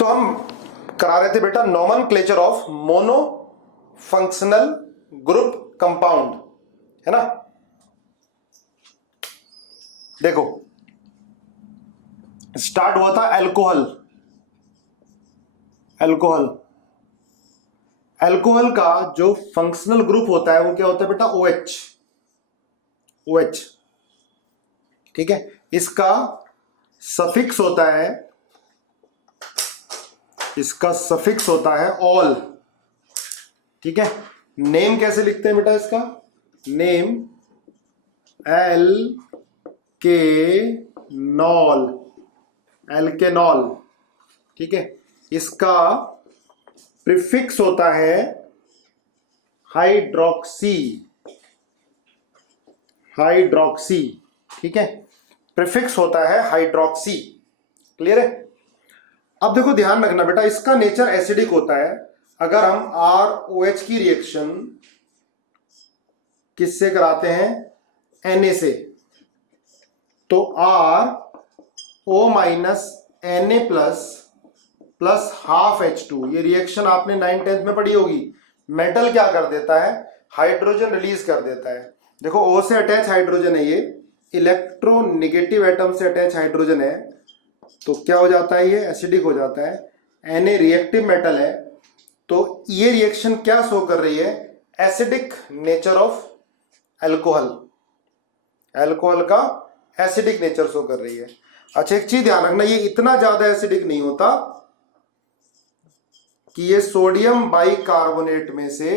तो हम करा रहे थे बेटा nomenclature of mono functional group compound, है ना। देखो स्टार्ट हुआ था अल्कोहल। अल्कोहल का जो फंक्शनल ग्रुप होता है वो क्या होता है बेटा, OH। ठीक है, इसका सफिक्स होता है ऑल। ठीक है, नेम कैसे लिखते हैं बेटा इसका, नेम एल्केनॉल। ठीक है, इसका प्रीफिक्स होता है हाइड्रोक्सी। ठीक है, प्रीफिक्स होता है हाइड्रोक्सी। क्लियर है। अब देखो ध्यान रखना बेटा, इसका नेचर एसिडिक होता है। अगर हम ROH की रिएक्शन किससे कराते हैं, Na से, तो RO minus Na plus half H2, ये रिएक्शन आपने 9th-10th में पढ़ी होगी। मेटल क्या कर देता है, हाइड्रोजन रिलीज कर देता है। देखो O से अटैच हाइड्रोजन है, ये इलेक्ट्रोनेगेटिव एटम से अटैच हाइड्रोजन है, तो क्या हो जाता है, ये एसिडिक हो जाता है। Na रिएक्टिव मेटल है, तो ये रिएक्शन क्या शो कर रही है, एसिडिक नेचर ऑफ अल्कोहल का एसिडिक नेचर शो कर रही है। अच्छा एक चीज ध्यान रखना, ये इतना ज्यादा एसिडिक नहीं होता कि ये सोडियम बाइकार्बोनेट में से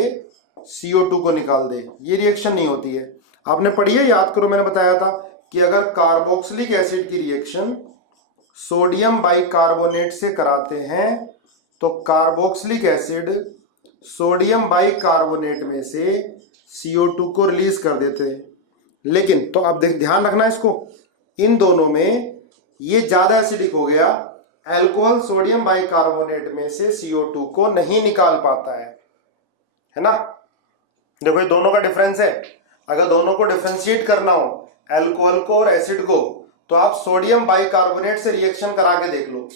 CO2 को निकाल दे, ये रिएक्शन नहीं होती है। आपने पढ़ी है, याद करो, मैंने बताया था कि अगर कार्बोक्सिलिक एसिड की रिएक्शन सोडियम बाइकार्बोनेट से कराते हैं तो कार्बोक्सिलिक एसिड सोडियम बाइकार्बोनेट में से CO2 को रिलीज कर देते हैं। लेकिन तो अब ध्यान रखना इसको, इन दोनों में ये ज्यादा एसिडिक हो गया, अल्कोहल सोडियम बाइकार्बोनेट में से CO2 को नहीं निकाल पाता है ना। देखो ये दोनों का डिफरेंस है। अगर दोनों को डिफरेंशिएट करना हो, अल्कोहल को और एसिड को, तो आप सोडियम बाइकार्बोनेट से रिएक्शन करा के देख लो।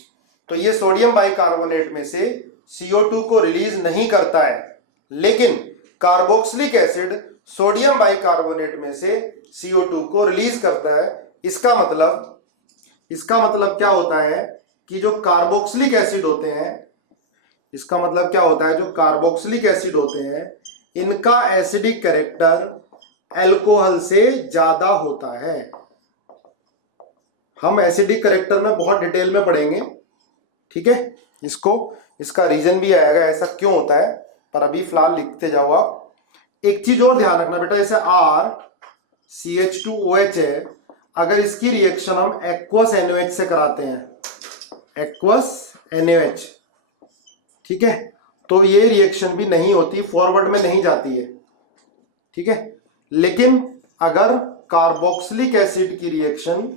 तो ये सोडियम बाइकार्बोनेट में से CO2 को रिलीज नहीं करता है, लेकिन कार्बोक्सिलिक एसिड सोडियम बाइकार्बोनेट में से CO2 को रिलीज करता है। इसका मतलब क्या होता है कि जो कार्बोक्सिलिक एसिड होते हैं, जो कार्बोक्सिलिक एसिड होते हैं, इनका एसिडिक कैरेक्टर अल्कोहल से ज्यादा होता है। हम एसिडिक कैरेक्टर में बहुत डिटेल में पढ़ेंगे, ठीक है, इसका रीजन भी आएगा ऐसा क्यों होता है, पर अभी फिलहाल लिखते जाओ आप। एक चीज और ध्यान रखना बेटा, जैसे RCH2OH है, अगर इसकी रिएक्शन हम एक्वस NaOH से कराते हैं, एक्वस NaOH, ठीक है, तो ये रिएक्शन भी नहीं होती, फॉरवर्ड में नहीं जाती है। ठीक है, लेकिन अगर कार्बोक्सिलिक एसिड की रिएक्शन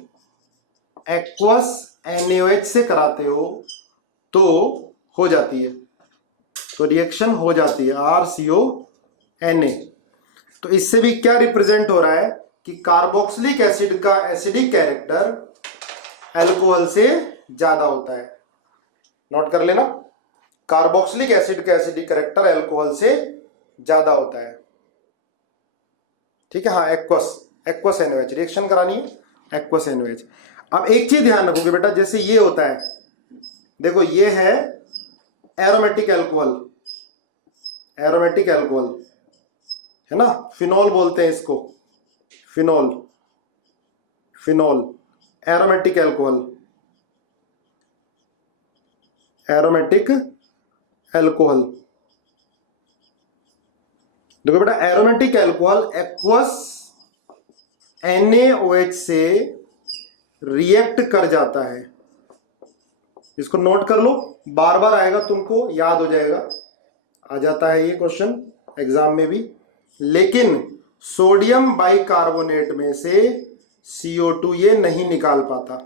एक्वस NaOH से कराते हो तो हो जाती है, तो रिएक्शन हो जाती है RCONA। तो इससे भी क्या रिप्रेजेंट हो रहा है कि कार्बोक्सिलिक एसिड का एसिडिक कैरेक्टर अल्कोहल से ज्यादा होता है। नोट कर लेना, कार्बोक्सिलिक एसिड का एसिडिक कैरेक्टर अल्कोहल से ज्यादा होता है। ठीक है, हाँ, एक्वस NaOH रिएक्शन करानी है, एक्वस NaOH। अब एक चीज ध्यान रखोगे बेटा, जैसे ये होता है, देखो ये है एरोमेटिक अल्कोहल, है ना, फिनॉल बोलते हैं इसको, फिनॉल एरोमेटिक अल्कोहल। देखो बेटा, एरोमेटिक अल्कोहल एक्वस NaOH से रिएक्ट कर जाता है। इसको नोट कर लो, बार बार आएगा, तुमको याद हो जाएगा, आ जाता है ये क्वेश्चन एग्जाम में भी। लेकिन सोडियम बाइकार्बोनेट में से CO2 ये नहीं निकाल पाता।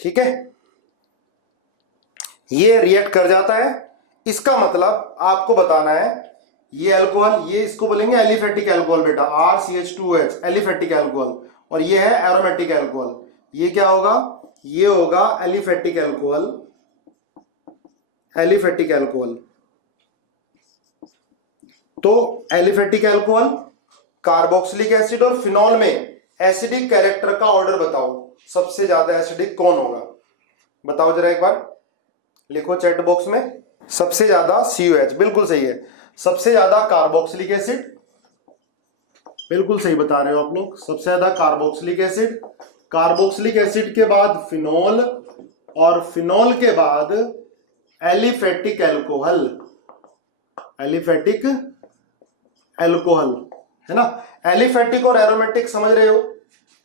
ठीक है, ये रिएक्ट कर जाता है। इसका मतलब आपको बताना है, ये अल्कोहल, ये इसको बोलेंगे एलिफेटिक अल्कोहल बेटा, RCH2OH एलिफेटिक अल्कोहल, और ये है एरोमेटिक अल्कोहल। ये क्या होगा, ये होगा एलिफेटिक अल्कोहल, एलिफेटिक अल्कोहल। तो एलिफेटिक अल्कोहल, कार्बोक्सिलिक एसिड और फिनॉल में एसिडिक कैरेक्टर का ऑर्डर बताओ, सबसे ज्यादा एसिडिक कौन होगा? बताओ जरा एक बार, लिखो चैट बॉक्स में। सबसे ज्यादा COH, बिल्कुल सही है। सबसे ज्यादा कार्बोक्सिलिक एसिड, बिल्कुल सही बता रहे हो आप लोग, सबसे ज्यादा कार्बोक्सिलिक एसिड। कार्बोक्सिलिक एसिड के बाद फिनॉल, और फिनॉल के बाद एलिफेटिक अल्कोहल। एलिफेटिक अल्कोहल है ना। एलिफेटिक और एरोमेटिक समझ रहे हो?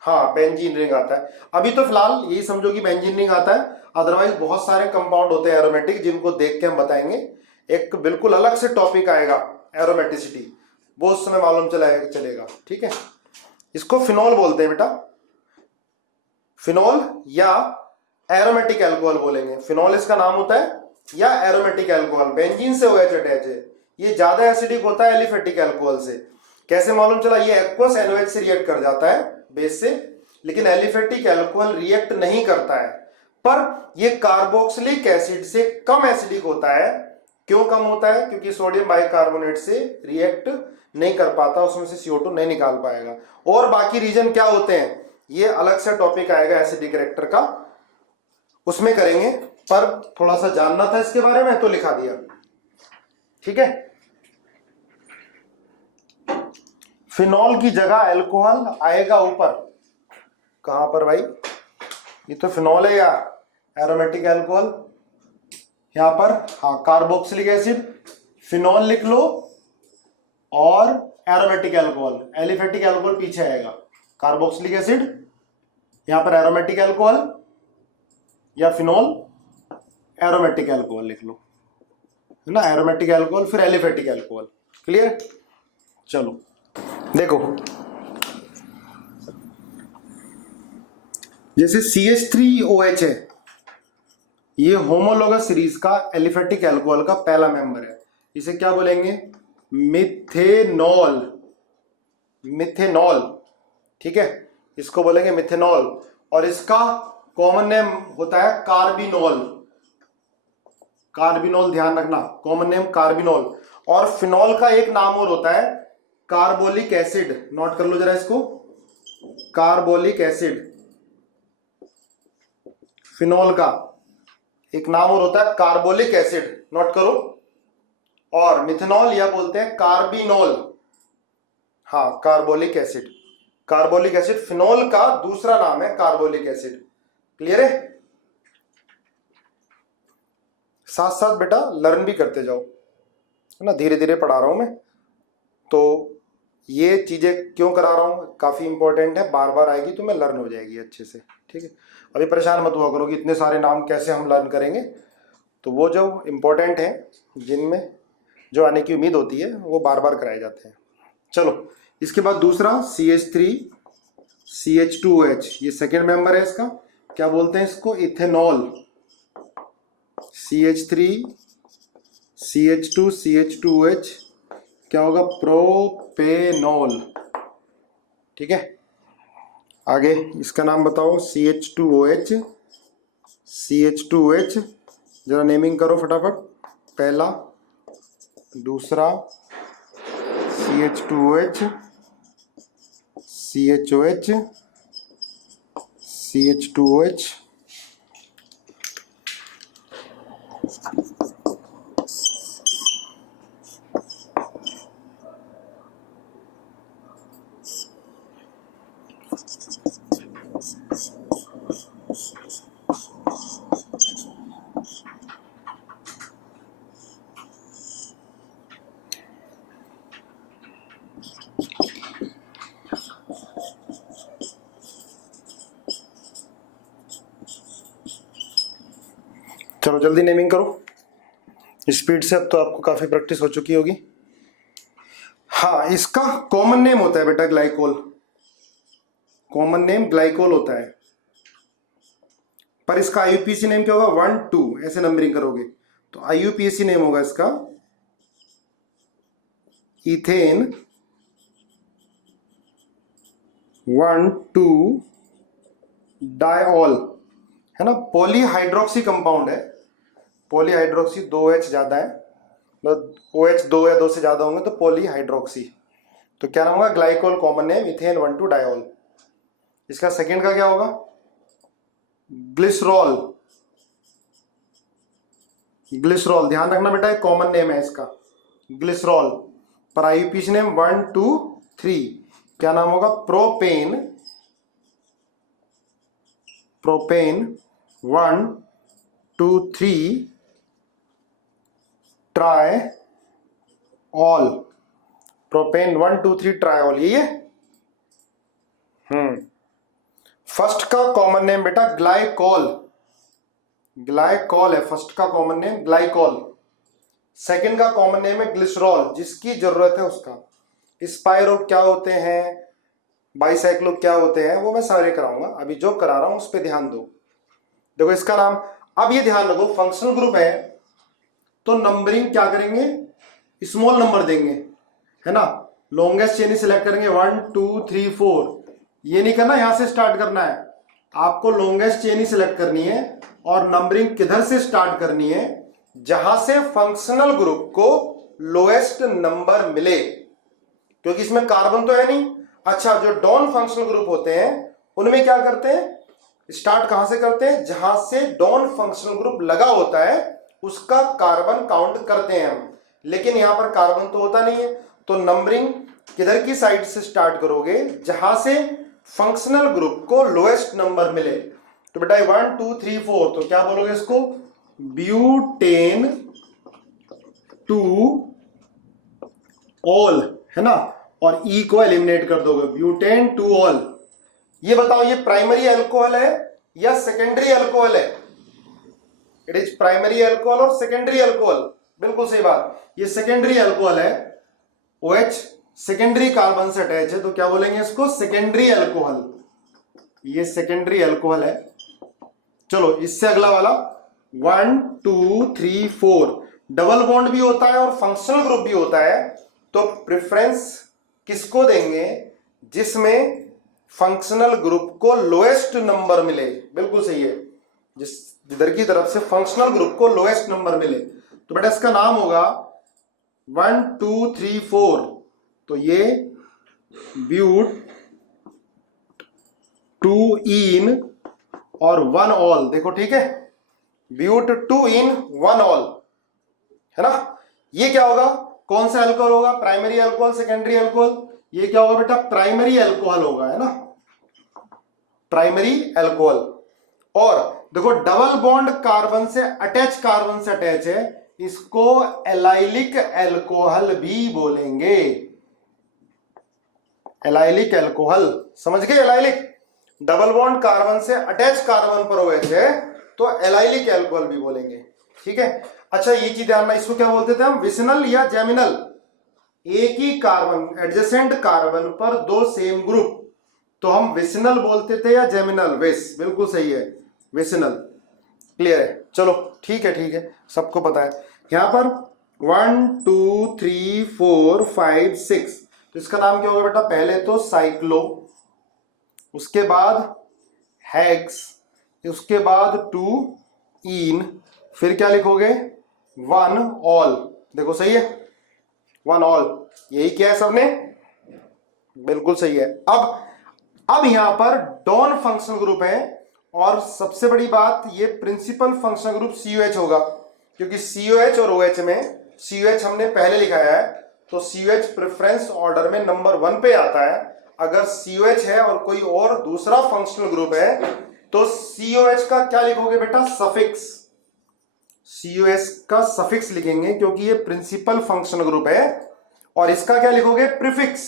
हाँ, बेंजीन रिंग आता है। अभी तो फिलहाल यही समझो कि बेंजीन रिंग आता है, अदरवाइज बहुत सारे कंपाउंड होते हैं एरोमेटिक, जिनको देख के हम बताएंगे। एक बिल्कुल अलग से टॉपिक आएगा एरोमेटिसिटी, वो उस समय मालूम चलेगा, ठीक है। इसको फिनॉल बोलते हैं बेटा, फिनॉल या एरोमेटिक अल्कोहल बोलेंगे। फिनॉल इसका नाम होता है, या एरोमेटिक अल्कोहल। बेंजीन से OH अटैच है, ये ज्यादा एसिडिक होता है एलिफेटिक अल्कोहल से। कैसे मालूम चला? ये एक्वस NOH से रिएक्ट कर जाता है बेस से, लेकिन एलिफेटिक अल्कोहल रिएक्ट नहीं करता है। पर ये कार्बोक्सिलिक एसिड से कम एसिडिक होता है। क्यों कम होता है? क्योंकि सोडियम बाइकार्बोनेट से रिएक्ट नहीं कर पाता, उसमें से CO2 नहीं निकाल पाएगा। और बाकी रीजन क्या होते हैं, ये अलग से टॉपिक आएगा एसिडिक कैरेक्टर का, उसमें करेंगे। पर थोड़ा सा जानना था इसके बारे में तो लिखा दिया, ठीक है। फिनॉल की जगह अल्कोहल आएगा ऊपर, कहां पर भाई? ये तो फिनॉल है या एरोमेटिक अल्कोहल? यहां पर हाँ, कार्बोक्सिलिक एसिड, फिनॉल लिख लो, और एरोमेटिक अल्कोहल। एलिफेटिक अल्कोहल पीछे आएगा, कार्बोक्सिलिक एसिड, यहां पर एरोमेटिक अल्कोहल या फिनॉल, एरोमेटिक अल्कोहल लिख लो, है ना। एरोमेटिक अल्कोहल फिर एलिफेटिक अल्कोहल। क्लियर? चलो देखो, जैसे CH3OH है, ये होमोलोगस सीरीज का एलिफेटिक अल्कोहल का पहला मेंबर है। इसे क्या बोलेंगे? मिथेनॉल। मिथेनॉल, ठीक है, इसको बोलेंगे मिथेनॉल। और इसका कॉमन नेम होता है कार्बिनॉल। कार्बिनॉल, ध्यान रखना, कॉमन नेम कार्बिनॉल। और फिनॉल का एक नाम और होता है कार्बोलिक एसिड। नोट कर लो जरा इसको, कार्बोलिक एसिड। फिनॉल का एक नाम और होता है कार्बोलिक एसिड, नोट करो। और मिथेनॉल या बोलते हैं कार्बिनॉल, हाँ, carbolic acid. Carbolic acid phenol का दूसरा नाम है कार्बोलिक एसिड। क्लियर है? साथ साथ बेटा लर्न भी करते जाओ, है ना, धीरे धीरे पढ़ा रहा हूं मैं। तो ये चीजें क्यों करा रहा हूं, काफी इंपॉर्टेंट है, बार बार आएगी तो मैं लर्न हो जाएगी अच्छे से, ठीक है। अभी परेशान मत हुआ करो कि इतने सारे नाम कैसे हम लर्न करेंगे। तो वो जो इंपॉर्टेंट है, जिनमें जो आने की उम्मीद होती है, वो बार बार कराए जाते हैं। चलो, इसके बाद दूसरा CH3CH2OH, ये सेकेंड मेंबर है इसका। क्या बोलते हैं इसको? इथेनॉल। CH3CH2CH2OH क्या होगा? प्रोपेनॉल, ठीक है। आगे इसका नाम बताओ, CH2OH। CH2OH जरा नेमिंग करो फटाफट, पहला, दूसरा, CH2OH, CHOH, CH2OH, चलो जल्दी नेमिंग करो स्पीड से, अब तो आपको काफी प्रैक्टिस हो चुकी होगी। हाँ, इसका कॉमन नेम होता है बेटा ग्लाइकोल। कॉमन नेम ग्लाइकोल होता है, पर इसका IUPAC नेम क्या होगा? 1 2 ऐसे नंबरिंग करोगे तो IUPAC नेम होगा इसका इथेन 1 2 डायऑल, है ना। पॉलीहाइड्रोक्सी कंपाउंड है, पॉलीहाइड्रोक्सी 2H ज़्यादा है, मतलब OH 2 या 2 से ज़्यादा होंगे तो पॉलीहाइड्रोक्सी। तो क्या नाम होगा? Glycol common name, ethane 1,2 diol. इसका सेकेंड का क्या होगा? ग्लिसरॉल। ग्लिसरॉल ध्यान रखना बेटा, एक कॉमन नेम है इसका, ग्लिसरॉल। पर आईयूपीएसी नेम 1, 2, 3 क्या नाम होगा? Propane. Propane 1, 2, 3 try all. Propane 1, 2, 3 try ये फर्स्ट का कॉमन नेम बेटा ग्लाइकोल। ग्लाइकोल है फर्स्ट का कॉमन नेम, ग्लाइकोल। सेकंड का कॉमन नेम है ग्लिसरॉल, जिसकी जरूरत है उसका। स्पाइरो क्या होते हैं, बाइसाइक्लो क्या होते हैं, वो मैं सारे कराऊंगा, अभी जो करा रहा हूं उस पर ध्यान दो। देखो इसका नाम, अब ये ध्यान रखो फंक्शनल ग्रुप है तो नंबरिंग क्या करेंगे? स्मॉल नंबर देंगे, है ना। लॉन्गेस्ट चेन सिलेक्ट करेंगे 1, 2, 3, 4। ये नहीं करना यहां से स्टार्ट करना है, आपको लॉन्गेस्ट चेन ही सिलेक्ट करनी है और नंबरिंग किधर से स्टार्ट करनी है? जहां से फंक्शनल ग्रुप को लोएस्ट नंबर मिले, क्योंकि इसमें कार्बन तो है नहीं। अच्छा, जो डॉन फंक्शनल ग्रुप होते हैं उनमें क्या करते हैं? स्टार्ट कहां से करते हैं? जहां से डॉन फंक्शनल ग्रुप लगा होता है उसका कार्बन काउंट करते हैं हम। लेकिन यहां पर कार्बन तो होता नहीं है, तो नंबरिंग किधर की साइड से स्टार्ट करोगे? जहां से फंक्शनल ग्रुप को लोएस्ट नंबर मिले। तो बेटा 1, 2, 3, 4 तो क्या बोलोगे इसको? ब्यूटेन टू ऑल, है ना। और ई को एलिमिनेट कर दोगे, ब्यूटेन टू ऑल। ये बताओ ये प्राइमरी अल्कोहल है या सेकेंडरी अल्कोहल है? इट इज प्राइमरी अल्कोहल और सेकेंडरी अल्कोहल, बिल्कुल सही बात। ये सेकेंडरी अल्कोहल है, OH सेकेंडरी कार्बन से अटैच है, तो क्या बोलेंगे इसको? Secondary alcohol. ये सेकेंडरी अल्कोहल है। चलो इससे अगला वाला 1, 2, 3, 4 डबल बॉन्ड भी होता है और फंक्शनल ग्रुप भी होता है। तो प्रेफरेंस किसको देंगे? जिसमें फंक्शनल ग्रुप को लोएस्ट नंबर मिले, बिल्कुल सही है, जिधर की तरफ से फंक्शनल ग्रुप को लोएस्ट नंबर मिले। तो बेटा इसका नाम होगा 1, 2, 3, 4। तो ये ब्यूट 2 इन और 1 ऑल, देखो ठीक है, ब्यूट 2 इन 1 ऑल, है ना। ये क्या होगा? कौन सा अल्कोहल होगा? Primary alcohol, secondary alcohol? ये क्या होगा बेटा? प्राइमरी अल्कोहल होगा, है ना, प्राइमरी अल्कोहल। और देखो डबल बॉन्ड कार्बन से अटैच है, इसको एलाइलिक अल्कोहल भी बोलेंगे। एलाइलिक अल्कोहल, समझ गए? एलाइलिक, डबल बॉन्ड कार्बन से अटैच कार्बन पर OH है तो एलाइलिक अल्कोहल भी बोलेंगे, ठीक है। अच्छा ये चीज ध्यान रखना, इसको क्या बोलते थे हम? विसिनल या जेमिनल। एक ही कार्बन, एडजेसेंट कार्बन पर 2 सेम ग्रुप, तो हम विसिनल बोलते थे या जेमिनल? विस, बिल्कुल सही है, विसिनल। क्लियर है? चलो ठीक है, सबको पता है। यहां पर 1, 2, 3, 4, 5, 6, तो इसका नाम क्या होगा बेटा? पहले तो साइक्लो, उसके बाद हेक्स, उसके बाद 2 इन, फिर क्या लिखोगे? 1 ऑल। देखो सही है, 1 ऑल, यही क्या है सबने? बिल्कुल सही है। अब यहां पर डॉन फंक्शनल ग्रुप है और सबसे बड़ी बात ये प्रिंसिपल फंक्शनल ग्रुप COH होगा, क्योंकि COH और OH में COH हमने पहले लिखाया है, तो COH प्रेफरेंस ऑर्डर में नंबर 1 पे आता है। अगर COH है और कोई और दूसरा फंक्शनल ग्रुप है तो COH का क्या लिखोगे बेटा? सफिक्स। COH का सफिक्स लिखेंगे क्योंकि ये प्रिंसिपल फंक्शनल ग्रुप है। और इसका क्या लिखोगे? प्रीफिक्स।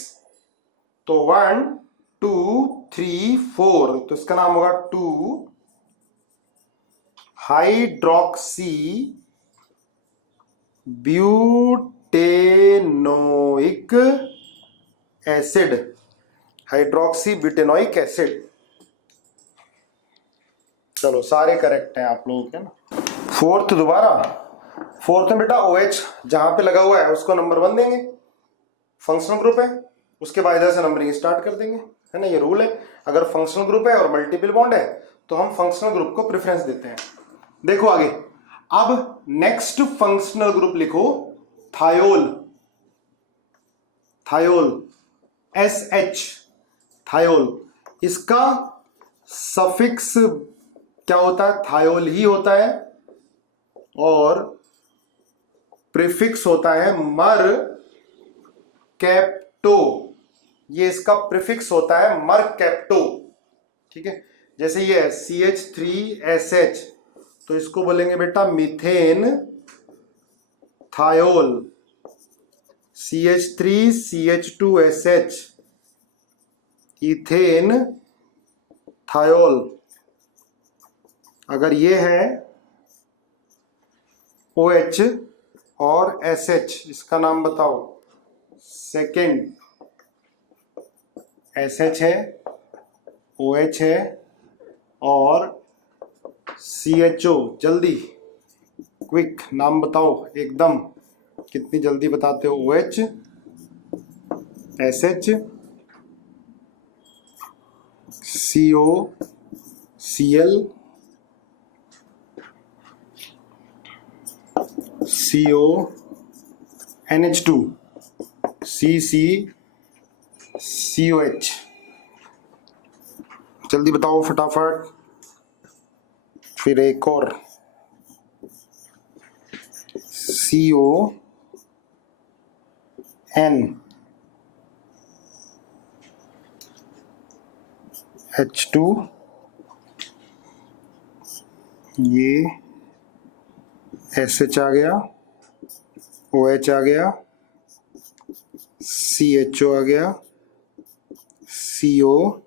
तो 1, 2, 3, 4, तो इसका नाम होगा 2 hydroxy butanoic acid. Hydroxy butanoic acid. चलो सारे करेक्ट हैं आप लोगों के ना। फोर्थ दोबारा, फोर्थ में बेटा OH जहां पे लगा हुआ है उसको नंबर 1 देंगे, फंक्शनल ग्रुप है, उसके बाद इधर से नंबरिंग स्टार्ट कर देंगे, है ना। ये रूल है, अगर फंक्शनल ग्रुप है और मल्टीपल बॉन्ड है तो हम फंक्शनल ग्रुप को प्रेफरेंस देते हैं। देखो आगे, अब नेक्स्ट फंक्शनल ग्रुप लिखो थायोल, थायोल SH, थायोल। इसका सफिक्स क्या होता है? थायोल ही होता है, और प्रीफिक्स होता है मर कैप्टो। ये इसका प्रीफिक्स होता है मर कैप्टो, ठीक है। जैसे ये है CH3SH, तो इसको बोलेंगे बेटा methane thiol. CH3CH2SH ethane thiol. अगर ये है OH और SH, इसका नाम बताओ। सेकेंड SH है, OH है और CHO। जल्दी क्विक नाम बताओ एकदम, कितनी जल्दी बताते हो? OH, SH, CO, Cl, CO, NH2, CC, COH। जल्दी बताओ फटाफट। फिर एक और CON, H2, ये SH आ गया, OH आ गया, CHO आ गया, CO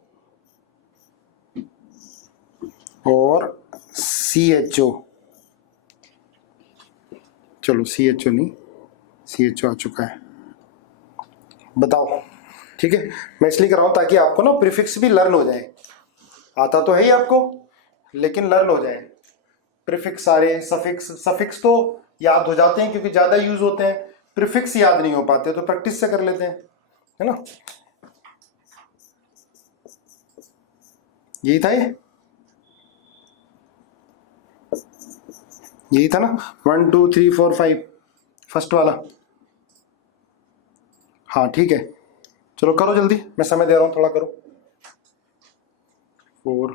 और CHO। चलो CHO नहीं, CHO आ चुका है। बताओ, ठीक है। मैं इसलिए कर रहा हूं ताकि आपको ना प्रीफिक्स भी लर्न हो जाए। आता तो है ही आपको, लेकिन लर्न हो जाए। प्रीफिक्स सारे, सफिक्स तो याद हो जाते हैं क्योंकि ज्यादा यूज होते हैं, प्रीफिक्स याद नहीं हो पाते, तो प्रैक्टिस से कर लेते हैं, है ना। यही था, यही था ना 1 2 3 4 5 फर्स्ट वाला। हाँ ठीक है, चलो करो जल्दी, मैं समय दे रहा हूं, थोड़ा करो। 4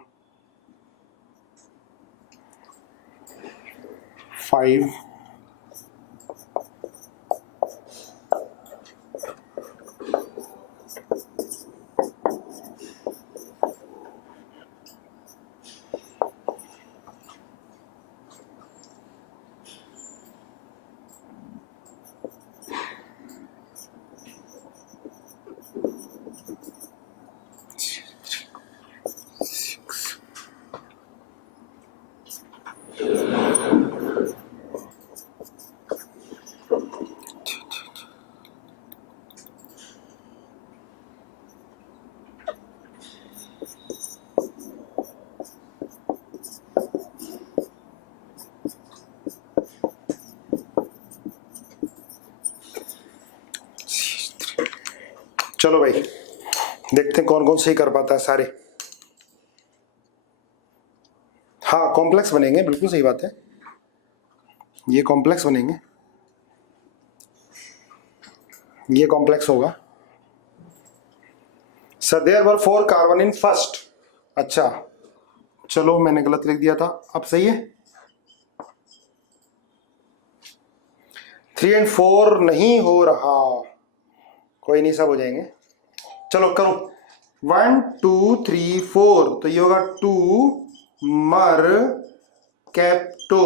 5 चलो भाई देखते हैं कौन कौन सही कर पाता है सारे। हाँ कॉम्प्लेक्स बनेंगे, बिल्कुल सही बात है, ये कॉम्प्लेक्स बनेंगे, ये कॉम्प्लेक्स होगा। Sir there were 4 carbon in first. अच्छा चलो मैंने गलत लिख दिया था, अब सही है। 3 और 4 नहीं हो रहा, कोई नहीं, सब हो जाएंगे। चलो करो 1 2 3 4, तो ये होगा 2 मर कैप्टो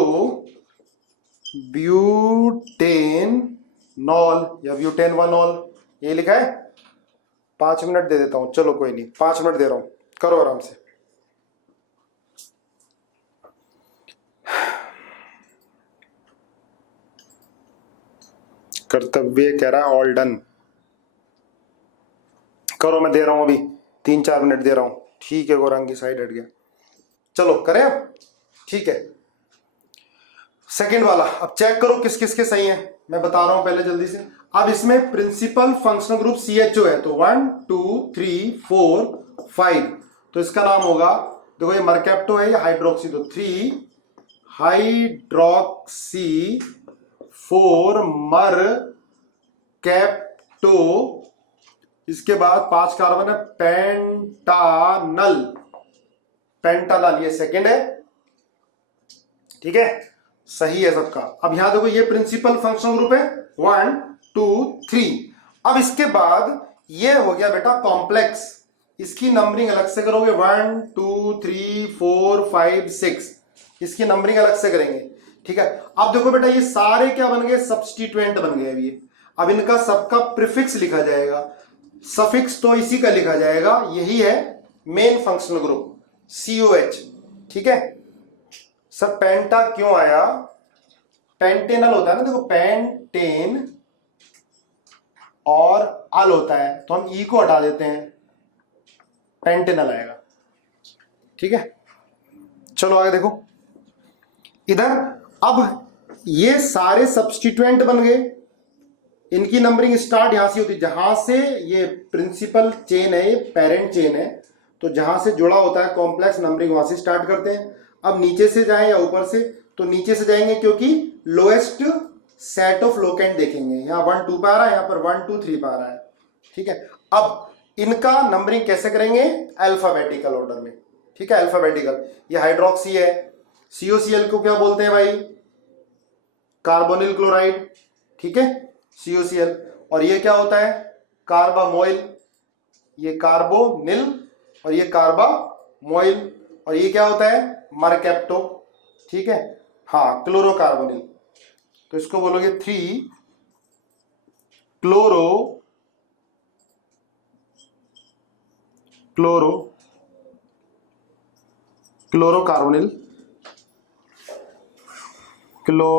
ब्यूटेन नॉल या ब्यूटेनवानॉल, ये लिखा है। 5 मिनट दे देता हूं, चलो कोई नहीं, 5 मिनट दे रहा हूं, करो आराम से। कर्तव्य कह रहा है ऑल डन, करो, मैं दे रहा हूं अभी 3-4 मिनट दे रहा हूं। ठीक है गौरांगी, साइड हट गया, चलो करें अब, ठीक है। सेकंड वाला अब चेक करो किस किस के सही है, मैं बता रहा हूं पहले जल्दी से। अब इसमें प्रिंसिपल फंक्शनल ग्रुप CHO है, तो 1 2 3 4 5, तो इसका नाम होगा, देखो ये मरकैप्टो है, ये हाइड्रोक्सी, तो 3 हाइड्रोक्सी 4 मर कैप्टो, इसके बाद 5 कार्बन है पेंटानल, पेंटानल ये सेकेंड है, ठीक है, सही है सबका। अब यहां देखो ये प्रिंसिपल फंक्शनल ग्रुप है 1 2 3। अब इसके बाद ये हो गया बेटा कॉम्प्लेक्स, इसकी नंबरिंग अलग से करोगे 1 2 3 4 5 6, इसकी नंबरिंग अलग से करेंगे, ठीक है। अब देखो बेटा ये सारे क्या बन गए, सब्स्टिट्यूएंट बन गए। अब इनका सबका प्रीफिक्स लिखा जाएगा, सफिक्स तो इसी का लिखा जाएगा, यही है मेन फंक्शनल ग्रुप COH, ठीक है। सर पेंटा क्यों आया, पेंटेनल होता है ना, देखो पेंटेन और अल होता है, तो हम ई को हटा देते हैं, पेंटेनल आएगा, ठीक है। चलो आगे देखो इधर, अब ये सारे सब्स्टिट्यूएंट बन गए, इनकी नंबरिंग स्टार्ट यहां से होती है, जहां से ये प्रिंसिपल चेन है, ये पेरेंट चेन है, तो जहां से जुड़ा होता है कॉम्प्लेक्स, नंबरिंग वहां से स्टार्ट करते हैं। अब नीचे से जाएं या ऊपर से, तो नीचे से जाएंगे क्योंकि लोएस्ट सेट ऑफ लोकेंट देखेंगे, यहाँ 1 2 पे आ रहा है, यहाँ पर 1 2 3 पे आ रहा है, ठीक है। अब इनका नंबरिंग कैसे करेंगे, अल्फाबेटिकल ऑर्डर में, ठीक है, अल्फाबेटिकल। ये हाइड्रोक्सी है, COCl को क्या बोलते हैं भाई, कार्बोनिल क्लोराइड, ठीक है, COCl। और ये क्या होता है, कार्बामोइल, ये कार्बोनिल और ये कार्बामोइल, और ये क्या होता है, मरकैप्टो, ठीक है, हाँ क्लोरोकार्बोनिल, तो इसको बोलोगे 3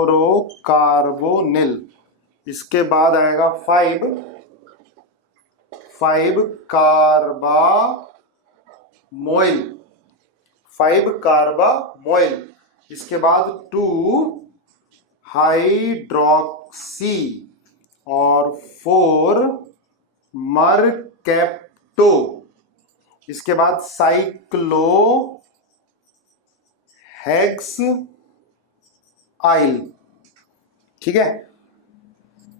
क्लोरोकार्बोनिल। इसके बाद आएगा 5 कार्बामोइल, इसके बाद 2 हाइड्रोक्सी और 4 मरकैप्टो, इसके बाद साइक्लोहेक्साइल, ठीक है।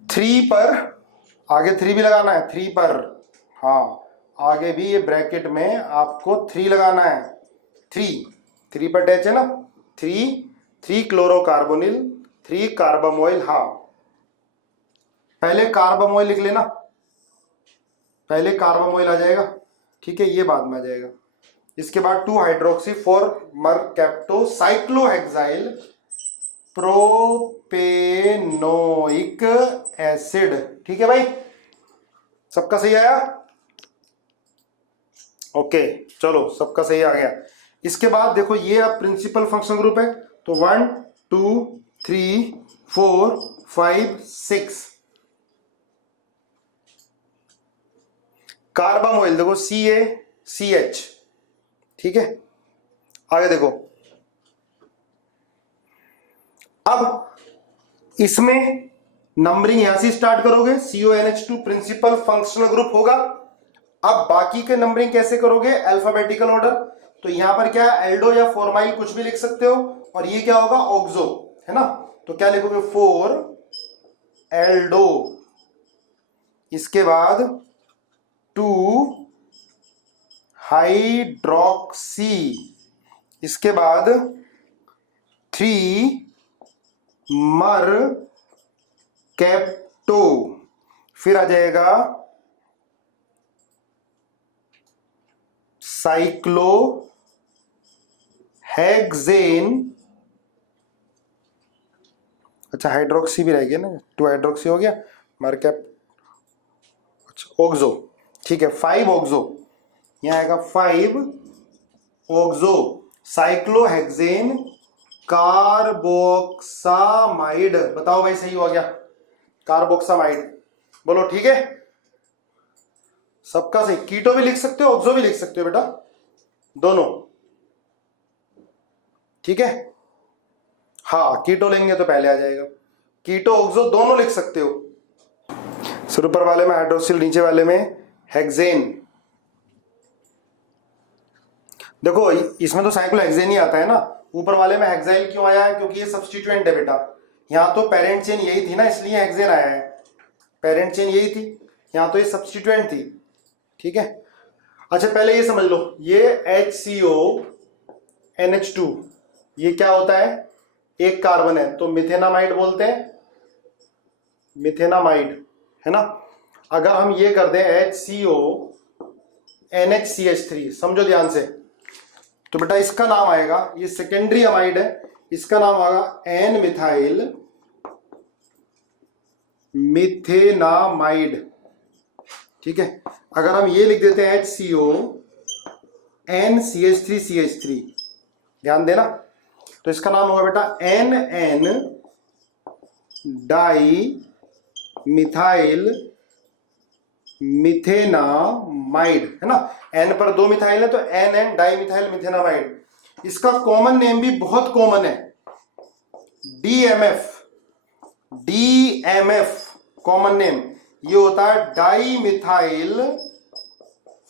3 पर आगे 3 भी लगाना है, 3 पर, हाँ आगे भी ये ब्रैकेट में आपको 3 लगाना है, 3 पर अटैच है ना, 3 क्लोरोकार्बोनिल, 3 कार्बामोइल, हाँ पहले कार्बामोइल लिख लेना, पहले कार्बामोइल आ जाएगा, ठीक है, ये बाद में आ जाएगा। इसके बाद 2 hydroxy 4 mercapto cyclohexyl propanoic acid, ठीक है भाई, सबका सही आया, ओके चलो सबका सही आ गया। इसके बाद देखो ये अब प्रिंसिपल फंक्शन ग्रुप है, तो 1 2 3 4 5 6 कार्बामोइल देखो CaCH, ठीक है। आगे देखो, अब इसमें नंबरिंग यहां से स्टार्ट करोगे, CONH2 प्रिंसिपल फंक्शनल ग्रुप होगा। अब बाकी के नंबरिंग कैसे करोगे, अल्फाबेटिकल ऑर्डर, तो यहां पर क्या है, एल्डो या फॉर्माइल कुछ भी लिख सकते हो, और ये क्या होगा, ऑक्सो, है ना, तो क्या लिखोगे 4 एल्डो, इसके बाद 2 हाइड्रोक्सी, इसके बाद 3 मरकैप्टो, फिर आ जाएगा साइक्लोहेक्सेन, अच्छा हाइड्रोक्सी भी रह गया ना, 2 हाइड्रोक्सी हो गया, मरकैप, अच्छा ऑक्सो, ठीक है, 5 ऑक्सो, यहां आएगा 5 ऑक्सो साइक्लोहेक्सेन कार्बोक्सामाइड, बताओ भाई सही हो गया, कार्बोक्सामाइड, बोलो ठीक है, सबका सही। कीटो भी लिख सकते हो, ऑक्सो भी लिख सकते हो बेटा, दोनों, ठीक है, हाँ कीटो लेंगे तो पहले आ जाएगा, कीटो ऑक्सो दोनों लिख सकते हो, सिर ऊपर वाले में हाइड्रोक्सिल, नीचे वाले में हेक्सेन। देखो इसमें तो साइक्लोहेक्सेन ही आता है ना, ऊपर वाले में हेक्साइल क्यों आया है? क्योंकि ये सब्स्टिट्यूएंट है बेटा। यहाँ तो पेरेंट चेन यही थी ना, इसलिए हेक्सेन आया है। पेरेंट चेन यही थी, यहाँ तो ये सब्स्टिट्यूएंट थी। ठीक है, अच्छा पहले ये समझ लो, ये HCO NH2 ये क्या होता है? एक कार्बन है तो मिथेनामाइड बोलते हैं, मिथेनामाइड है ना। अगर हम ये कर दें HCO NHCH3, समझो ध्यान से, तो बेटा इसका नाम आएगा, ये सेकेंडरी अमाइड है, इसका नाम आएगा एन मिथाइल मिथेनामाइड। ठीक है, अगर हम ये लिख देते हैं HCO NCH3CH3, ध्यान देना, तो इसका नाम होगा बेटा NN डाई मिथाइल मिथेनामाइड, है ना। N पर 2 मिथाइल है तो NN डाई मिथाइल मिथेनामाइड। इसका कॉमन नेम भी बहुत कॉमन है, DMF कॉमन नेम, ये होता है डाई मिथाइल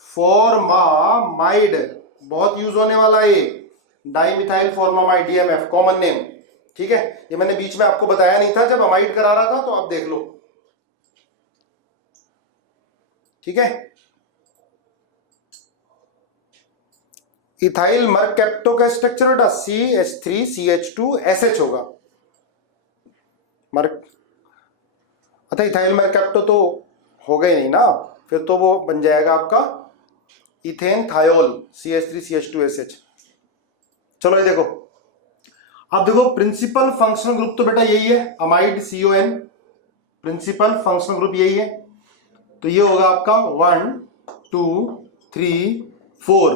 फॉर्मामाइड, बहुत यूज होने वाला है ये, di methyl formamide, DMF common name. ठीक है, ये मैंने बीच में आपको बताया नहीं था जब अमाइड करा रहा था, तो आप देख लो। ठीक है, इथाइल मरकैप्टो का स्ट्रक्चर बेटा CH3CH2SH होगा। अच्छा, इथाइल मरकैप्टो तो हो गई नहीं ना, फिर तो वो बन जाएगा आपका इथेन थायोल CH3CH2SH। चलो ये देखो, अब देखो प्रिंसिपल फंक्शनल ग्रुप तो बेटा यही है, amide CON, principal functional group यही है। तो ये होगा आपका 1 2 3 4।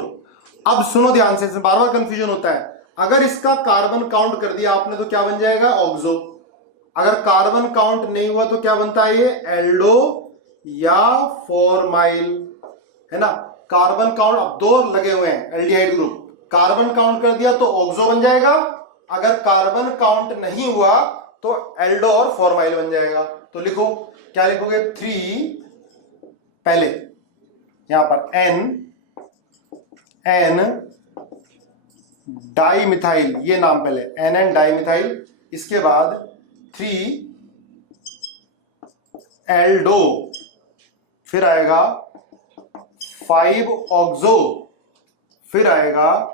अब सुनो ध्यान से, बार बार कंफ्यूजन होता है। अगर इसका कार्बन काउंट कर दिया आपने तो क्या बन जाएगा? ऑक्सो। अगर कार्बन काउंट नहीं हुआ तो क्या बनता है? ये एल्डो या फॉर्माइल, है ना। कार्बन काउंट, अब 2 लगे हुए हैं एल्डिहाइड ग्रुप, कार्बन काउंट कर दिया तो ऑक्सो बन जाएगा, अगर कार्बन काउंट नहीं हुआ तो एल्डो और फॉर्माइल बन जाएगा। तो लिखो, क्या लिखोगे? 3 पहले यहां पर एन डाई मिथाइल, ये नाम पहले NN डाई मिथाइल, इसके बाद 3 एल्डो, फिर आएगा 5 ऑक्सो, फिर आएगा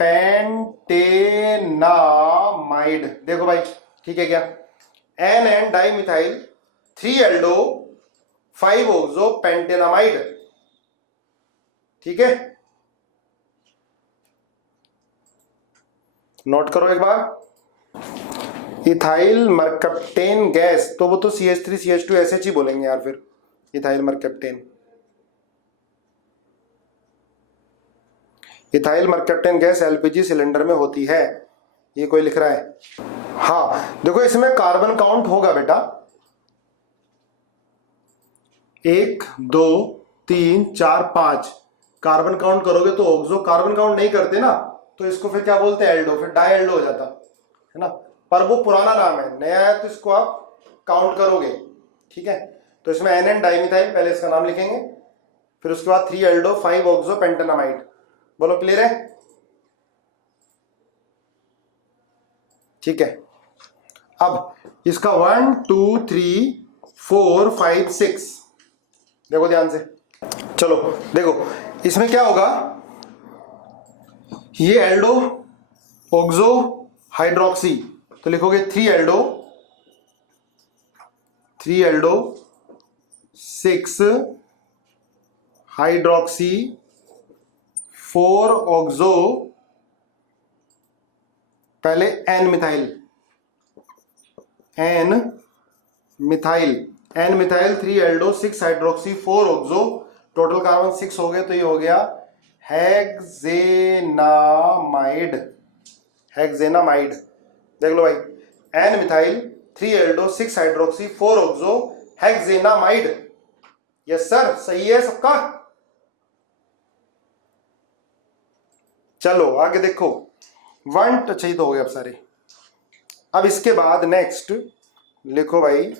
पेंटेनामाइड। देखो भाई, ठीक है क्या? NN dimethyl, 3 aldo, 5 oxo, pentanamide. ठीक है, नोट करो एक बार। इथाइल मरकप्टेन गैस, तो वो तो CH3CH2SH ही बोलेंगे यार, फिर ethyl mercaptan. Ethyl mercaptan gas LPG cylinder में होती है, ये कोई लिख रहा है। हाँ देखो, इसमें कार्बन काउंट होगा बेटा, 1 2 3 4 5 कार्बन काउंट करोगे तो ऑक्सो। कार्बन काउंट नहीं करते ना तो इसको फिर क्या बोलते हैं? एल्डो, फिर डाई एल्डो हो जाता है ना। पर वो पुराना नाम है, नया है तो इसको आप काउंट करोगे। ठीक है, तो इसमें NN डाइमिथाइल, पहले इसका नाम लिखेंगे, फिर उसके बाद 3 एल्डो, 5 ऑक्सो, पेंटेनामाइड। बोलो क्लियर है? ठीक है, अब इसका 1 2 3 4 5 6 देखो ध्यान से। चलो देखो, इसमें क्या होगा? ये एल्डो, ऑक्सो, हाइड्रोक्सी, तो लिखोगे 3 एल्डो 6 हाइड्रोक्सी, 4 ऑक्सो, पहले N methyl, N methyl, 3 aldo, 6 hydroxy, 4 oxo, total carbon 6 हो गए, तो ये हो गया हेक्सेनामाइड। देख लो भाई, N methyl, 3 aldo, 6 hydroxy, 4 oxo, hexanamide. Yes sir, सही है सबका। चलो आगे देखो, 1 अच्छा ही तो हो गया अब सारे। अब इसके बाद नेक्स्ट लिखो भाई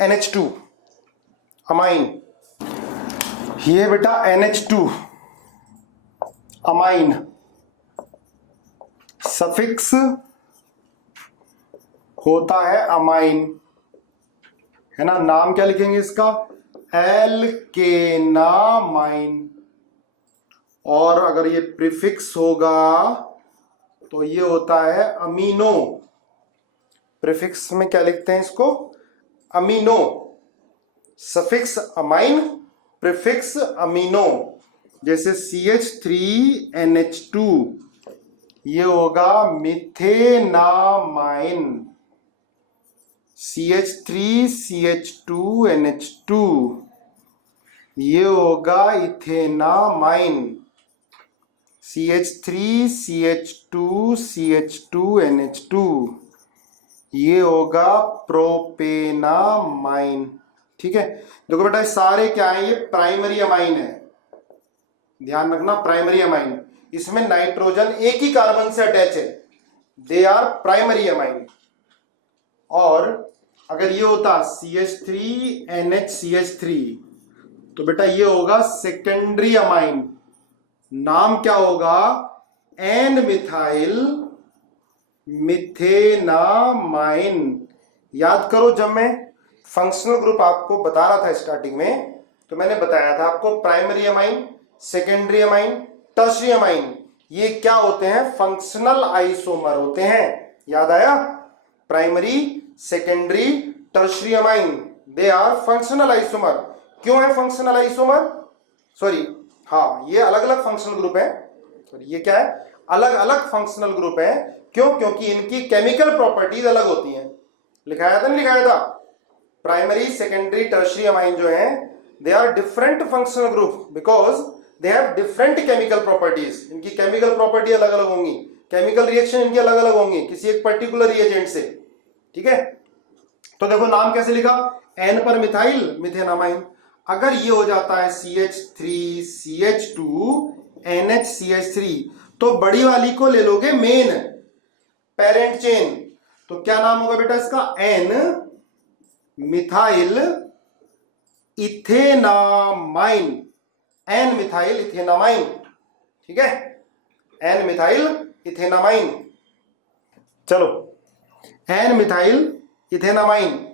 NH2 अमाइन। ये बेटा NH2 अमाइन, सफिक्स होता है अमाइन, है ना। नाम क्या लिखेंगे इसका, एल्केनामाइन। और अगर ये प्रीफिक्स होगा तो ये होता है अमीनो। प्रीफिक्स में क्या लिखते हैं इसको, amino. Suffix amine, prefix amino. जैसे CH3NH2, ये होगा मिथेनामाइन। CH3CH2NH2, ये होगा इथेनामाइन। CH3CH2CH2NH2, ये होगा प्रोपेनामाइन। ठीक है, देखो बेटा सारे क्या है, ये प्राइमरी अमाइन है, ध्यान रखना प्राइमरी अमाइन। इसमें नाइट्रोजन एक ही कार्बन से अटैच है, दे आर प्राइमरी अमाइन। और अगर ये होता CH3NHCH3, तो बेटा ये होगा सेकेंडरी अमाइन। नाम क्या होगा, एन मिथाइल मिथेनामाइन। याद करो, जब मैं फंक्शनल ग्रुप आपको बता रहा था स्टार्टिंग में, तो मैंने बताया था आपको primary amine, secondary amine, tertiary amine, ये क्या होते हैं, फंक्शनल आइसोमर होते हैं। याद आया, primary, secondary, tertiary amine, they are functional isomer. क्यों है फंक्शनल आइसोमर, सॉरी हाँ, ये अलग अलग फंक्शनल ग्रुप है, ये क्या है, अलग अलग फंक्शनल ग्रुप है। क्यों, क्योंकि इनकी केमिकल प्रॉपर्टीज अलग होती हैं। लिखाया था नहीं लिखाया था, प्राइमरी, सेकेंडरी, टर्शियरी अमाइन जो हैं, they are different functional group because they have different chemical properties. इनकी केमिकल प्रॉपर्टी अलग अलग होंगी, केमिकल रिएक्शन इनकी अलग अलग होंगी किसी एक पर्टिकुलर रिएजेंट से। ठीक है, तो देखो नाम कैसे लिखा, एन पर मिथाइल मिथेनामाइन। अगर ये हो जाता है CH3CH2NHCH3, तो बड़ी वाली को ले लोगे मेन, पेरेंट चेन। तो क्या नाम होगा बेटा इसका, N methyl ethanamine, N methyl ethanamine. ठीक है, एन मिथाइल इथेनामाइन। चलो, N methyl ethanamine,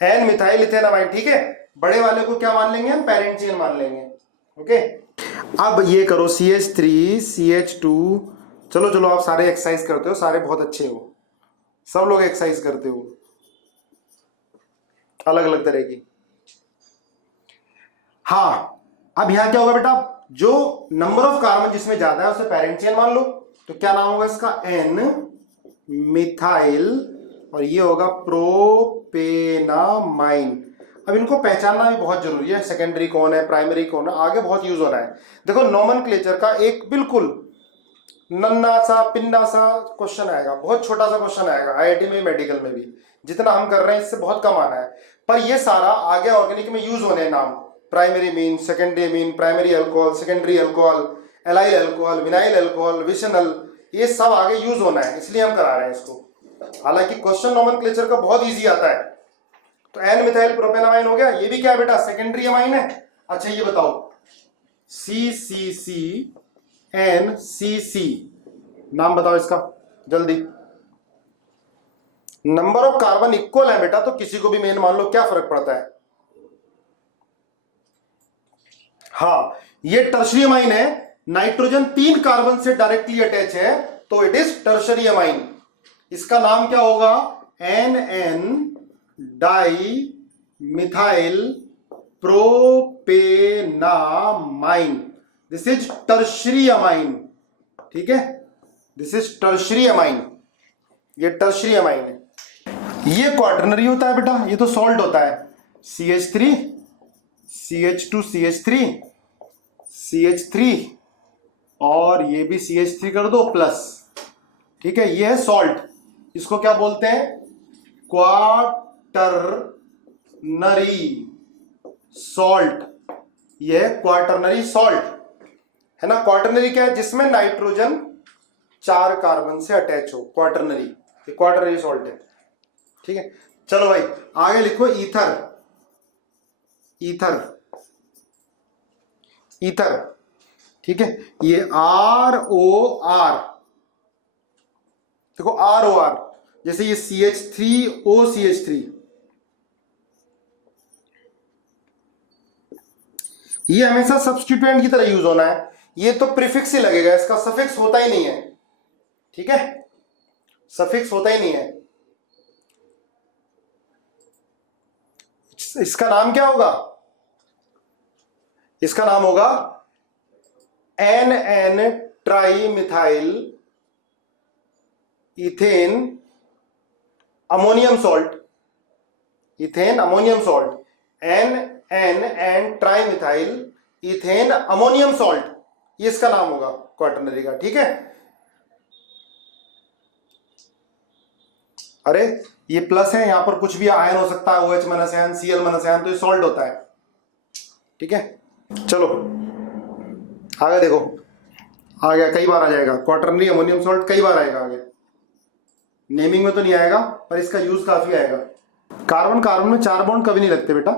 N methyl ethanamine. ठीक है, बड़े वाले को क्या मान लेंगे हम, पेरेंट चेन मान लेंगे। ओके, अब ये करो CH3CH2। चलो चलो, आप सारे एक्सरसाइज करते हो, सारे बहुत अच्छे हो, सब लोग एक्सरसाइज करते हो अलग अलग तरह की। हाँ, अब यहां क्या होगा बेटा, जो नंबर ऑफ कार्बन जिसमें ज्यादा है उसे पेरेंट चेन मान लो। तो क्या नाम होगा इसका, एन मिथाइल, और ये होगा प्रोपेनामाइन। अब इनको पहचानना भी बहुत जरूरी है, सेकेंडरी कौन है, प्राइमरी कौन है, आगे बहुत यूज हो रहा है। देखो नोमेनक्लेचर का एक बिल्कुल नन्ना सा पिन्ना सा क्वेश्चन आएगा, बहुत छोटा सा क्वेश्चन आएगा IIT में, मेडिकल में भी। जितना हम कर रहे हैं इससे बहुत कम आना है, पर ये सारा आगे ऑर्गेनिक में यूज होने हैं नाम। Primary amine, secondary amine, primary alcohol, secondary alcohol, allyl alcohol, vinyl alcohol, vicinal, ये सब आगे यूज होना है, इसलिए हम करा रहे हैं इसको। हालांकि क्वेश्चन नोमेनक्लेचर का बहुत इजी आता है। तो एन मिथाइल प्रोपेनामाइन हो गया, ये भी क्या है बेटा, सेकेंडरी अमाइन है। अच्छा ये बताओ, CCCNCC, नाम बताओ इसका जल्दी। नंबर ऑफ कार्बन इक्वल है बेटा, तो किसी को भी मेन मान लो, क्या फर्क पड़ता है। हाँ, ये टर्शरी अमाइन है, नाइट्रोजन 3 कार्बन से डायरेक्टली अटैच है, तो इट इज टर्शरी अमाइन। इसका नाम क्या होगा, NN di methyl propanamine. This is tertiary amine. ठीक है, दिस इज टर्शरी अमाइन, ये टर्शरी अमाइन है। ये क्वाटरनरी होता है बेटा, ये तो सॉल्ट होता है, CH3 CH2 CH3 CH3, और ये भी CH3 कर दो प्लस। ठीक है, ये है सॉल्ट, इसको क्या बोलते हैं, क्वाटरनरी सॉल्ट। ये है क्वाटरनरी सॉल्ट, है ना। क्वाटरनरी क्या है, जिसमें नाइट्रोजन 4 कार्बन से अटैच हो, क्वाटरनरी, ये क्वाटरनरी सॉल्ट है। ठीक है, चलो भाई आगे लिखो, ईथर। ईथर, ईथर ठीक है, ये आर ओ आर, देखो आर ओ आर, जैसे ये CH3OCH3, ये हमेशा सब्स्टिट्यूएंट की तरह यूज होना है। ये तो प्रीफिक्स ही लगेगा, इसका सफिक्स होता ही नहीं है। ठीक है, सफिक्स होता ही नहीं है। इसका नाम क्या होगा? इसका नाम होगा NN tri methyl ethane ammonium salt, ethane ammonium salt, NN tri methyl ethane ammonium salt, ये इसका नाम होगा क्वाटरनरी का। ठीक है, अरे ये प्लस है, यहां पर कुछ भी आयन हो सकता है, OH minus ion, Cl minus ion, तो ये सॉल्ट होता है। ठीक है, चलो आगे देखो, आ गया, कई बार आ जाएगा क्वाटरनरी अमोनियम सॉल्ट, कई बार आएगा आगे। नेमिंग में तो नहीं आएगा पर इसका यूज काफी आएगा। कार्बन कार्बन में 4 बॉन्ड कभी नहीं लगते बेटा,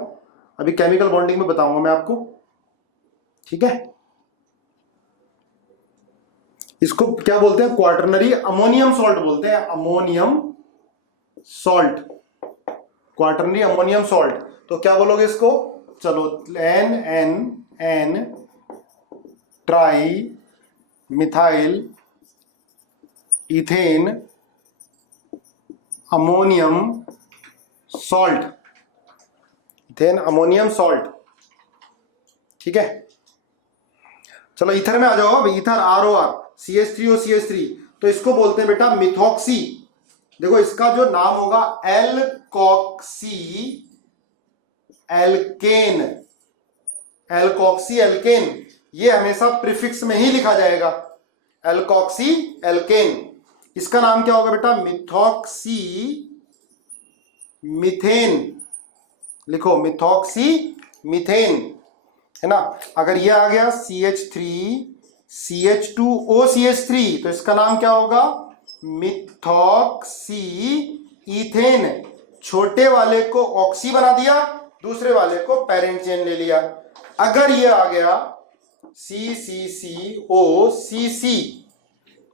अभी केमिकल बॉन्डिंग में बताऊंगा मैं आपको। ठीक है, इसको क्या बोलते हैं? क्वाटरनरी अमोनियम सॉल्ट बोलते हैं, ammonium salt, quaternary ammonium salt. तो क्या बोलोगे इसको? चलो, NN tri methyl ethane ammonium salt, ethane ammonium salt. ठीक है, चलो इथर में आ जाओ। अब इथर ROR, CH3OCH3, तो इसको बोलते हैं बेटा मिथॉक्सी। देखो इसका जो नाम होगा एल्कोक्सी एल्केन, एल्कोक्सी एल्केन, ये हमेशा प्रीफिक्स में ही लिखा जाएगा, एल्कोक्सी एल्केन। इसका नाम क्या होगा बेटा? मिथॉक्सी मिथेन, लिखो मिथॉक्सी मिथेन, है ना। अगर ये आ गया CH3CH2OCH3, तो इसका नाम क्या होगा? Methoxy ethane. छोटे वाले को ऑक्सी बना दिया, दूसरे वाले को पेरेंट चेन ले लिया। अगर ये आ गया CCCOCC,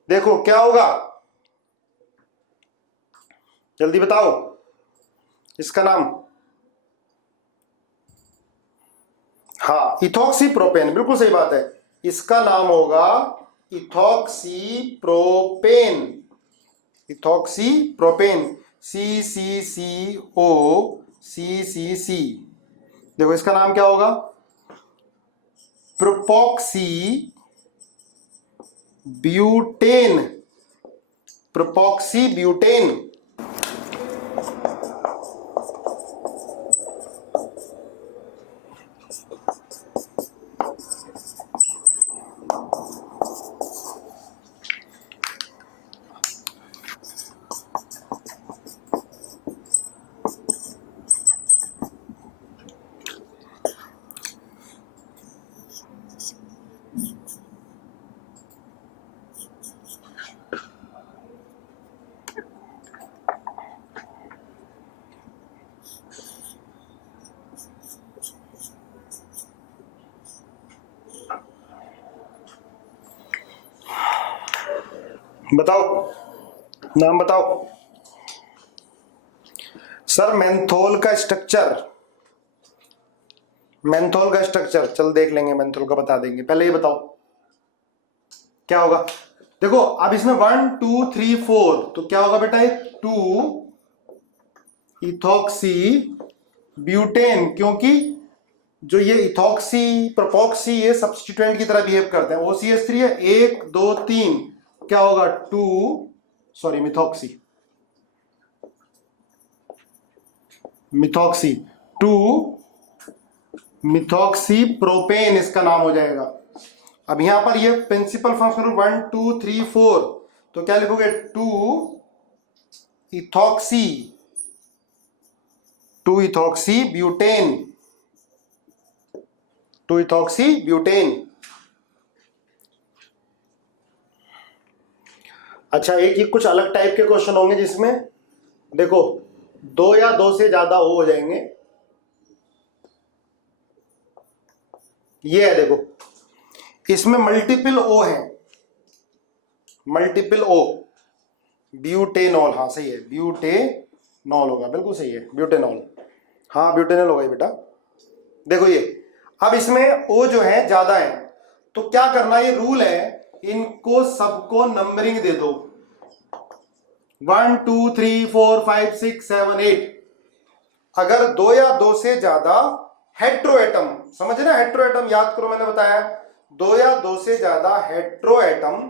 देखो क्या होगा, जल्दी बताओ इसका नाम। हाँ, इथॉक्सी प्रोपेन, बिल्कुल सही बात है। इसका नाम होगा ethoxy propane, ethoxy propane, CCCOCCC। देखो इसका नाम क्या होगा? प्रोपॉक्सी ब्यूटेन, प्रोपॉक्सी ब्यूटेन। बताओ, नाम बताओ सर। मेंथोल का स्ट्रक्चर, मेंथोल का स्ट्रक्चर चल देख लेंगे, मेंथोल का बता देंगे। पहले ये बताओ क्या होगा। देखो अब इसमें 1 2 3 4, तो क्या होगा बेटा? 2 इथॉक्सी ब्यूटेन, क्योंकि जो ये इथॉक्सी प्रोपॉक्सी ये सब्स्टिट्यूएंट की तरह बिहेव करते हैं। OCH3 है, 1 2 3, क्या होगा? 2 sorry methoxy, methoxy 2 methoxy propane इसका नाम हो जाएगा। अब यहां पर ये प्रिंसिपल फंक्शन 1 2 3 4, तो क्या लिखोगे? 2 ethoxy, 2 ethoxy butane, 2 ethoxy butane. अच्छा, एक ये कुछ अलग टाइप के क्वेश्चन होंगे जिसमें देखो 2 या 2 से ज्यादा हो जाएंगे। ये है देखो, इसमें मल्टीपल ओ है, मल्टीपल ओ, ब्यूटेनॉल, हाँ सही है, ब्यूटेनॉल होगा, बिल्कुल सही है, ब्यूटेनॉल, हाँ ब्यूटेनॉल होगा बेटा। देखो ये, अब इसमें ओ जो है ज्यादा है, तो क्या करना, ये रूल है, इनको सबको नंबरिंग दे दो, 1 2 3 4 5 6 7 8। अगर 2 या 2 से ज्यादा हेट्रोएटम, समझ ना, हेट्रोएटम याद करो, मैंने बताया 2 या 2 से ज्यादा हेट्रोएटम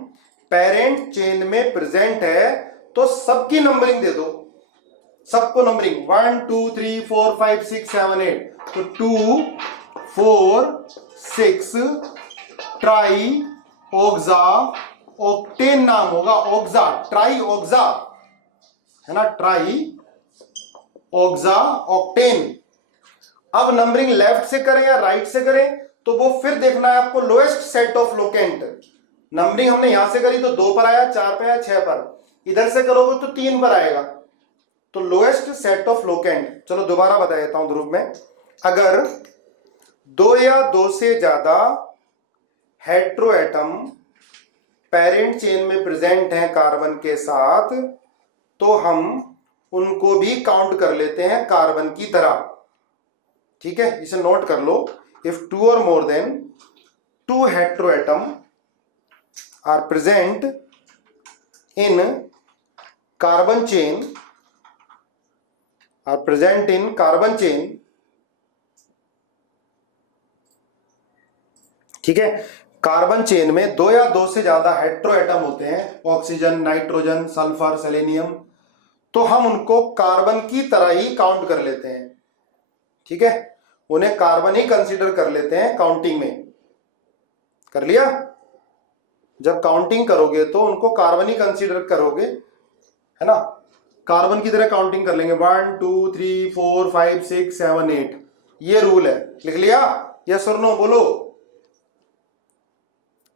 पेरेंट चेन में प्रेजेंट है तो सबकी नंबरिंग दे दो, सबको नंबरिंग 1 2 3 4 5 6 7 8। तो 2 4 6 ट्राई ऑक्सा ऑक्टेन नाम होगा, ऑक्सा, ट्राई ऑक्सा है ना, ट्राई ऑक्सा ऑक्टेन। अब नंबरिंग लेफ्ट से करें या राइट से करें, तो वो फिर देखना है आपको lowest set of locant. Numbering हमने यहां से करी तो 2 पर आया, 4 पर आया, 6 पर, इधर से करोगे तो 3 पर आएगा, तो लोएस्ट सेट ऑफ लोकेंट। चलो दोबारा बता देता हूं ध्रुव में, अगर 2 या 2 से ज्यादा हेट्रोएटम पेरेंट चेन में प्रेजेंट हैं कार्बन के साथ, तो हम उनको भी काउंट कर लेते हैं कार्बन की तरह, ठीक है, इसे नोट कर लो। If 2 or more than 2 heteroatom are present in carbon chain, are present in carbon chain, ठीक है, कार्बन चेन में 2 या 2 से ज्यादा हेट्रोएटम होते हैं, ऑक्सीजन, नाइट्रोजन, सल्फर, सेलेनियम, तो हम उनको कार्बन की तरह ही काउंट कर लेते हैं, ठीक है, उन्हें कार्बन ही कंसीडर कर लेते हैं काउंटिंग में। कर लिया, जब काउंटिंग करोगे तो उनको कार्बन ही कंसीडर करोगे, है ना, कार्बन की तरह काउंटिंग कर लेंगे, 1 2 3 4 5 6 7 8, ये रूल है। लिख लिया, यस और नो बोलो,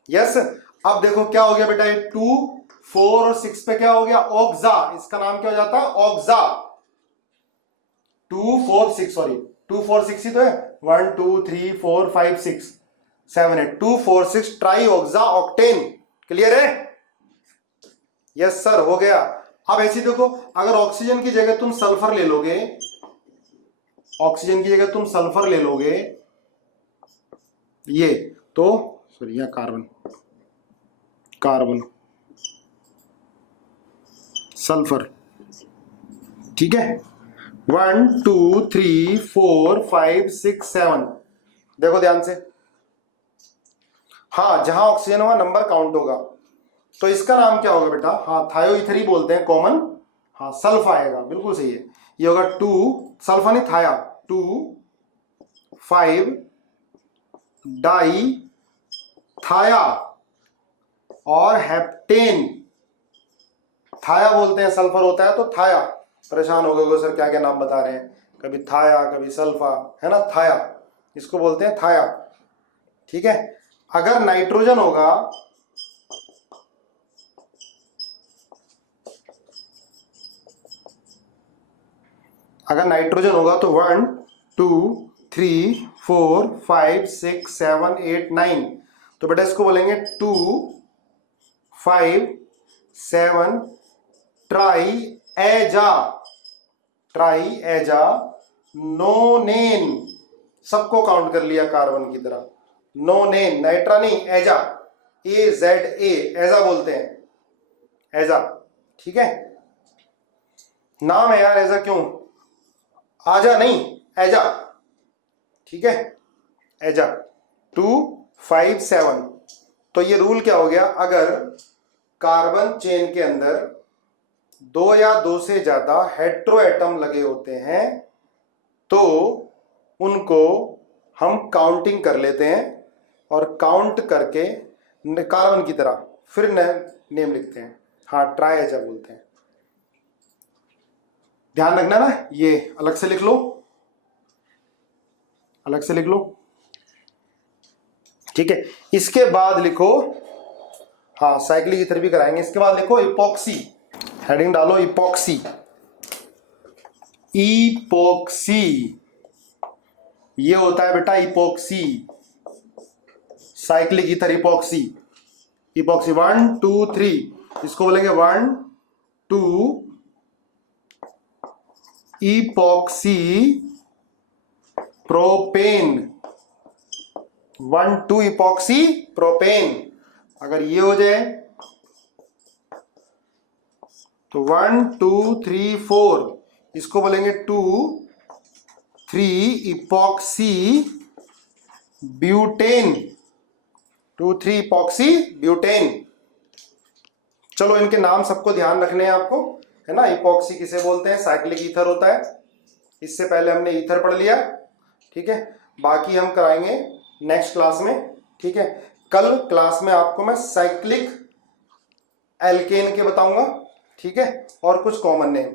यस। अब देखो क्या हो गया बेटा, ये 2 4 और 6 पे क्या हो गया, ऑक्सा, इसका नाम क्या हो जाता है, ऑक्सा। 2 4 6, सॉरी 2 4 6 ही तो है, 1 2 3 4 5 6 7 8, 2 4 6 ट्राई ऑक्सा ऑक्टेन। क्लियर है, यस सर, हो गया। अब ऐसे देखो, अगर ऑक्सीजन की जगह तुम सल्फर ले लोगे, ऑक्सीजन की जगह तुम सल्फर ले लोगे, ये तो सॉरी यह कार्बन, कार्बन सल्फर, ठीक है, 1 2 3 4 5 6 7, देखो ध्यान से, हाँ जहां ऑक्सीजन होगा नंबर काउंट होगा, तो इसका नाम क्या होगा बेटा, हाँ थायोईथर ही बोलते हैं कॉमन, हाँ सल्फ आएगा, बिल्कुल सही है, ये होगा 2 सल्फा नहीं थाया, 2 5 डाई थाया और हेप्टेन, थाया बोलते हैं, सल्फर होता है तो थाया, परेशान हो गए सर क्या क्या नाम बता रहे हैं, कभी थाया कभी सल्फा, है ना, थाया, इसको बोलते हैं थाया, ठीक है। अगर नाइट्रोजन होगा, अगर नाइट्रोजन होगा तो 1 2 3 4 5 6 7 8 9, तो बेटा इसको बोलेंगे 2 5 7 ट्राई एजा, ट्राई एजा नोनेन, सबको काउंट कर लिया कार्बन की तरह, नोनेन, नाइट्रा नहीं, एजा, AZA, एजा बोलते हैं, एजा, ठीक है, नाम है यार एजा, क्यों आजा नहीं, एजा, ठीक है, एजा 2 5 7। तो ये रूल क्या हो गया, अगर कार्बन चेन के अंदर 2 या 2 से ज्यादा हेट्रोएटम लगे होते हैं तो उनको हम काउंटिंग कर लेते हैं और काउंट करके कार्बन की तरह फिर नेम लिखते हैं, हाँ ट्राइएजा बोलते हैं। ध्यान रखना ना, ये अलग से लिख लो, अलग से लिख लो, ठीक है। इसके बाद लिखो, हाँ साइक्लिक ईथर भी कराएंगे, इसके बाद लिखो इपॉक्सी, हेडिंग डालो इपॉक्सी, इपॉक्सी ये होता है बेटा epoxy, cyclic ether epoxy, epoxy 1 2 3, इसको बोलेंगे 1 2 इपॉक्सी प्रोपेन, 1 2 इपॉक्सी प्रोपेन। अगर ये हो जाए तो 1 2 3 4, इसको बोलेंगे 2 3 इपॉक्सी ब्यूटेन, 2 3 इपॉक्सी ब्यूटेन। चलो इनके नाम सबको ध्यान रखने हैं आपको, है ना। इपॉक्सी किसे बोलते हैं, साइक्लिक ईथर होता है, इससे पहले हमने ईथर पढ़ लिया, ठीक है। बाकी हम कराएंगे नेक्स्ट क्लास में, ठीक है। कल क्लास में आपको मैं साइक्लिक एल्केन के बताऊंगा, ठीक है, और कुछ कॉमन नेम।